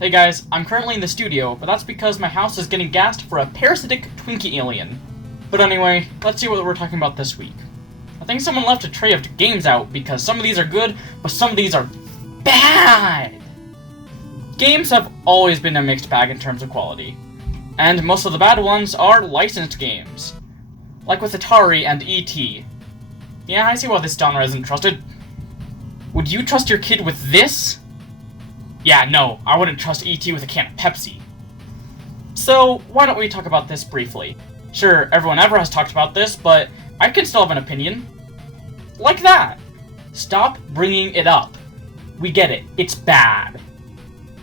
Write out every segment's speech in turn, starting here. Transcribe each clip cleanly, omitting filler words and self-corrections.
Hey guys, I'm currently in the studio, but that's because my house is getting gassed for a parasitic Twinkie alien. But anyway, let's see what we're talking about this week. I think someone left a tray of games out because some of these are good, but some of these are bad! Games have always been a mixed bag in terms of quality, and most of the bad ones are licensed games. Like with Atari and E.T. Yeah, I see why this genre isn't trusted. Would you trust your kid with this? Yeah, no, I wouldn't trust E.T. with a can of Pepsi. So, why don't we talk about this briefly? Sure, everyone ever has talked about this, but I can still have an opinion. Like that! Stop bringing it up. We get it, it's bad.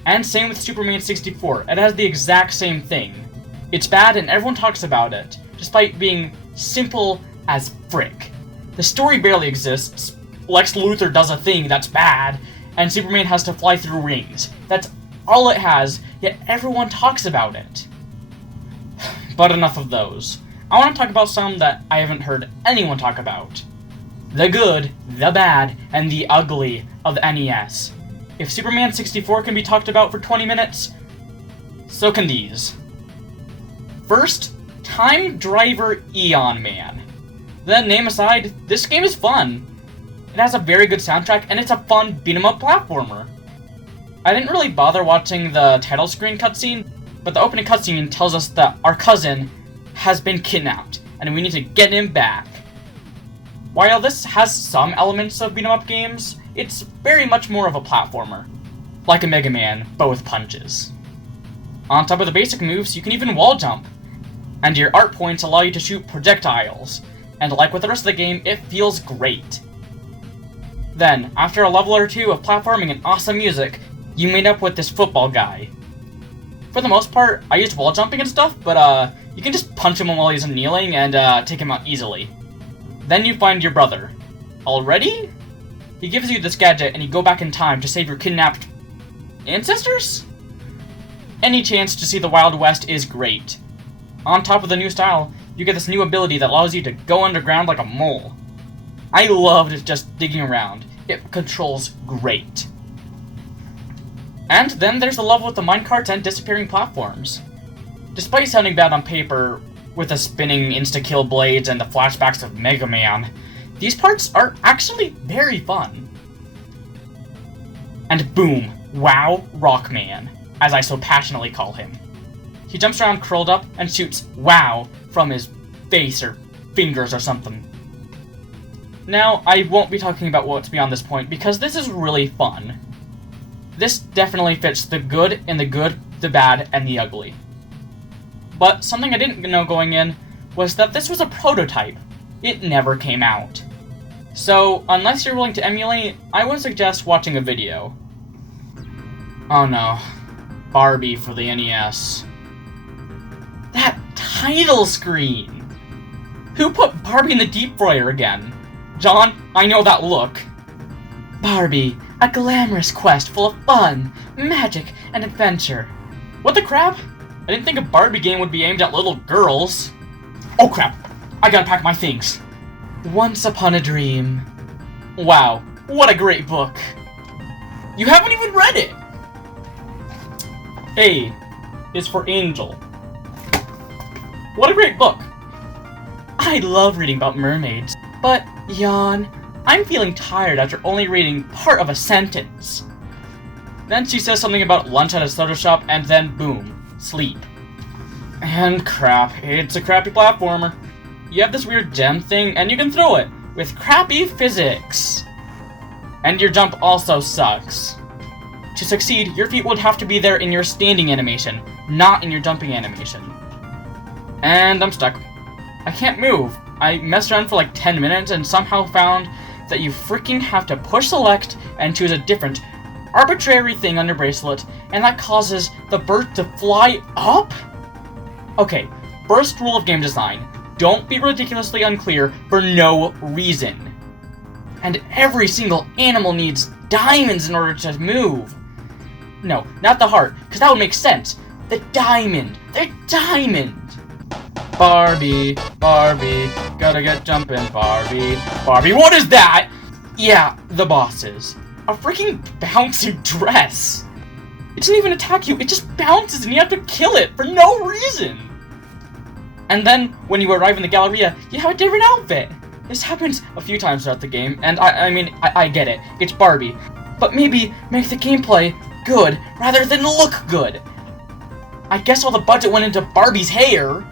And same with Superman 64, it has the exact same thing. It's bad and everyone talks about it, despite being simple as frick. The story barely exists, Lex Luthor does a thing that's bad, and Superman has to fly through rings. That's all it has, yet everyone talks about it. But enough of those. I want to talk about some that I haven't heard anyone talk about. The good, the bad, and the ugly of the NES. If Superman 64 can be talked about for 20 minutes, so can these. First, Time Driver Eon Man. Then, name aside, this game is fun. It has a very good soundtrack, and it's a fun beat-em-up platformer. I didn't really bother watching the title screen cutscene, but the opening cutscene tells us that our cousin has been kidnapped, and we need to get him back. While this has some elements of beat-em-up games, it's very much more of a platformer. Like a Mega Man, but with punches. On top of the basic moves, you can even wall jump. And your art points allow you to shoot projectiles, and like with the rest of the game, it feels great. Then, after a level or two of platforming and awesome music, you meet up with this football guy. For the most part, I used wall jumping and stuff, but you can just punch him while he's kneeling and take him out easily. Then you find your brother. Already? He gives you this gadget and you go back in time to save your kidnapped ancestors? Any chance to see the Wild West is great. On top of the new style, you get this new ability that allows you to go underground like a mole. I loved just digging around. It controls great. And then there's the level with the minecarts and disappearing platforms. Despite sounding bad on paper, with the spinning insta-kill blades and the flashbacks of Mega Man, these parts are actually very fun. And boom, wow, Rockman, as I so passionately call him. He jumps around curled up and shoots wow from his face or fingers or something. Now, I won't be talking about what's beyond this point because this is really fun. This definitely fits the good in the good, the bad, and the ugly. But something I didn't know going in was that this was a prototype. It never came out. So, unless you're willing to emulate, I would suggest watching a video. Oh no. Barbie for the NES. That title screen! Who put Barbie in the deep fryer again? John, I know that look. Barbie, a glamorous quest full of fun, magic, and adventure. What the crap? I didn't think a Barbie game would be aimed at little girls. Oh crap, I gotta pack my things. Once Upon a Dream. Wow, what a great book. You haven't even read it! A is for Angel. What a great book. I love reading about mermaids, but yawn, I'm feeling tired after only reading part of a sentence. Then she says something about lunch at a soda shop, and then boom, sleep. And crap, it's a crappy platformer. You have this weird gem thing, and you can throw it, with crappy physics. And your jump also sucks. To succeed, your feet would have to be there in your standing animation, not in your jumping animation. And I'm stuck. I can't move. I messed around for like 10 minutes and somehow found that you freaking have to push select and choose a different, arbitrary thing on your bracelet, and that causes the bird to fly up? Okay, first rule of game design, don't be ridiculously unclear for no reason. And every single animal needs diamonds in order to move. No, not the heart, because that would make sense. The diamond, the diamond! Barbie, Barbie, gotta get jumping, Barbie. Barbie, what is that? Yeah, the bosses. A freaking bouncy dress. It doesn't even attack you, it just bounces and you have to kill it for no reason! And then, when you arrive in the Galleria, you have a different outfit! This happens a few times throughout the game, and I get it. It's Barbie. But maybe make the gameplay good rather than look good. I guess all the budget went into Barbie's hair.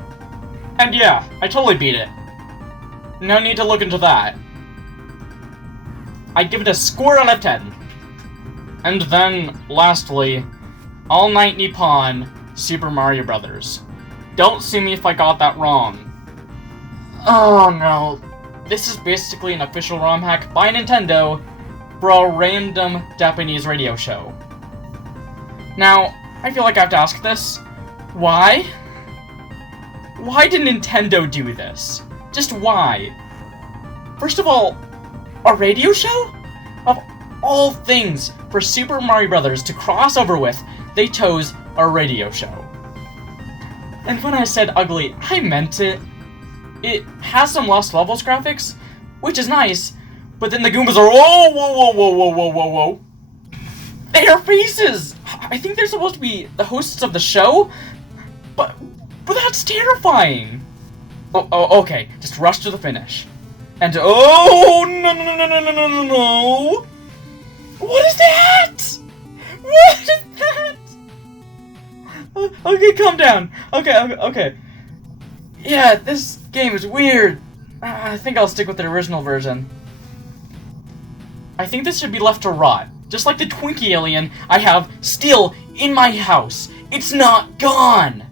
And yeah, I totally beat it. No need to look into that. I'd give it a score out of 10. And then, lastly, All Night Nippon Super Mario Brothers. Don't sue me if I got that wrong. Oh no. This is basically an official ROM hack by Nintendo for a random Japanese radio show. Now, I feel like I have to ask this. Why? Why did Nintendo do this? Just why? First of all, a radio show? Of all things for Super Mario Brothers to cross over with, they chose a radio show. And when I said ugly, I meant it. It has some Lost Levels graphics, which is nice, but then the Goombas are whoa, whoa, whoa, whoa, whoa, whoa, whoa, whoa. They are faces! I think they're supposed to be the hosts of the show, but that's terrifying! Oh, okay, just rush to the finish. And oh, no, no, no, no, no, no, no, no! What is that? What is that? Okay, calm down. Okay. Yeah, this game is weird. I think I'll stick with the original version. I think this should be left to rot. Just like the Twinkie alien I have still in my house. It's not gone!